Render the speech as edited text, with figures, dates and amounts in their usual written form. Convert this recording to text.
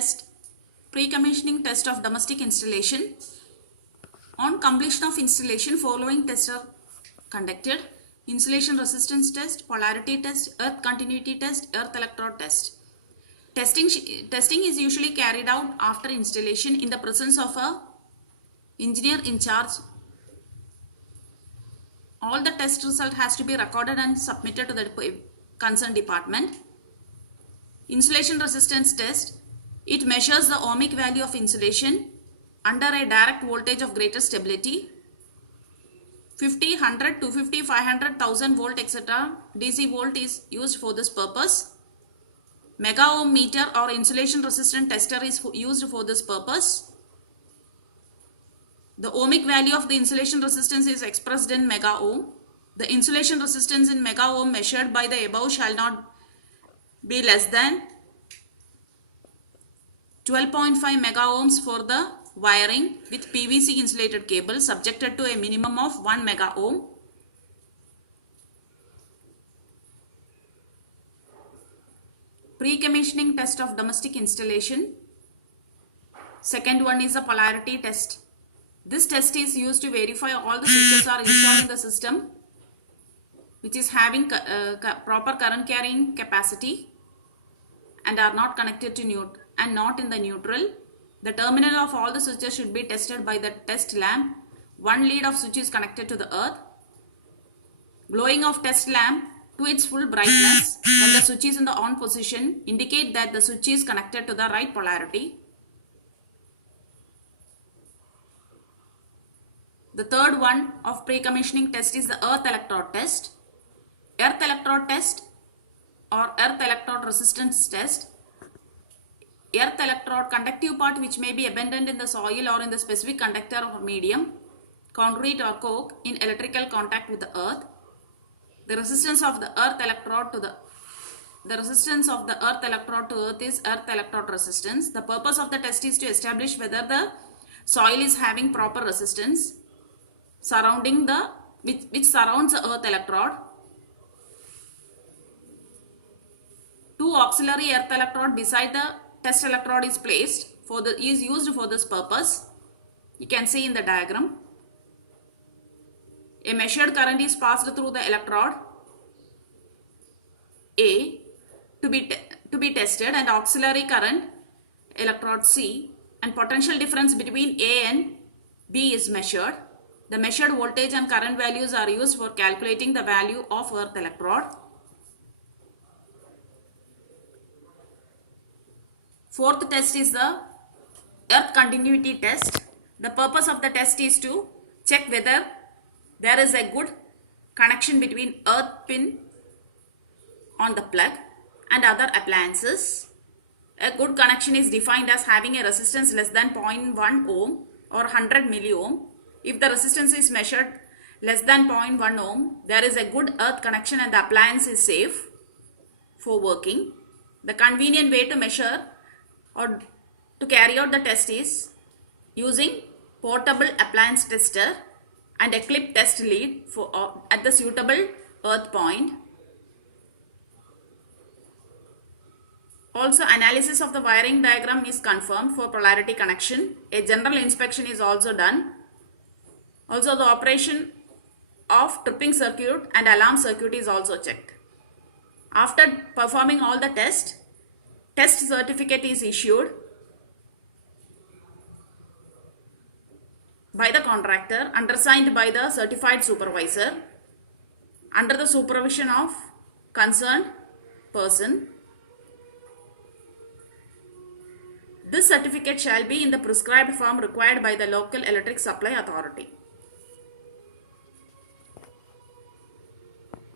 test, pre-commissioning test of domestic installation. On completion of installation, following tests are conducted: insulation resistance test, polarity test, earth continuity test, earth electrode test. Testing is usually carried out after installation in the presence of a engineer in charge. All the test result has to be recorded and submitted to the concerned department. Insulation resistance test. It measures the ohmic value of insulation under a direct voltage of greater stability. 50, 100, 250, 500, 1000 volt, etc. DC volt is used for this purpose. Mega ohm meter or insulation resistant tester is used for this purpose. The ohmic value of the insulation resistance is expressed in mega ohm. The insulation resistance in mega ohm measured by the above shall not be less than 12.5 mega ohms for the wiring with PVC insulated cable subjected to a minimum of 1 mega ohm. Pre-commissioning test of domestic installation. Second one is a polarity test. This test is used to verify all the switches are installed in the system which is having proper current carrying capacity and are not connected to not in the neutral. The terminal of all the switches should be tested by the test lamp. One lead of switch is connected to the earth. Glowing of test lamp to its full brightness when the switch is in the on position indicate that the switch is connected to the right polarity. The third one of pre-commissioning test is the earth electrode test. Earth electrode test or earth electrode resistance test. Earth electrode conductive part which may be abundant in the soil or in the specific conductor or medium, concrete or coke in electrical contact with the earth. The resistance of the earth electrode to earth is earth electrode resistance. The purpose of the test is to establish whether the soil is having proper resistance surrounding which surrounds the earth electrode. Two auxiliary earth electrode beside the test electrode is placed is used for this purpose. You can see in the diagram. A measured current is passed through the electrode A to be tested, and auxiliary current electrode C, and potential difference between A and B is measured. The measured voltage and current values are used for calculating the value of earth electrode. Fourth test is the earth continuity test. The purpose of the test is to check whether there is a good connection between earth pin on the plug and other appliances. A good connection is defined as having a resistance less than 0.1 ohm or 100 milliohm. If the resistance is measured less than 0.1 ohm, there is a good earth connection and the appliance is safe for working. The convenient way to measure or to carry out the test is using portable appliance tester and a clip test lead at the suitable earth point. Also, analysis of the wiring diagram is confirmed for polarity connection. A general inspection is also done. Also, the operation of tripping circuit and alarm circuit is also checked. After performing all the test certificate is issued by the contractor, undersigned by the certified supervisor under the supervision of concerned person. This certificate shall be in the prescribed form required by the local electric supply authority.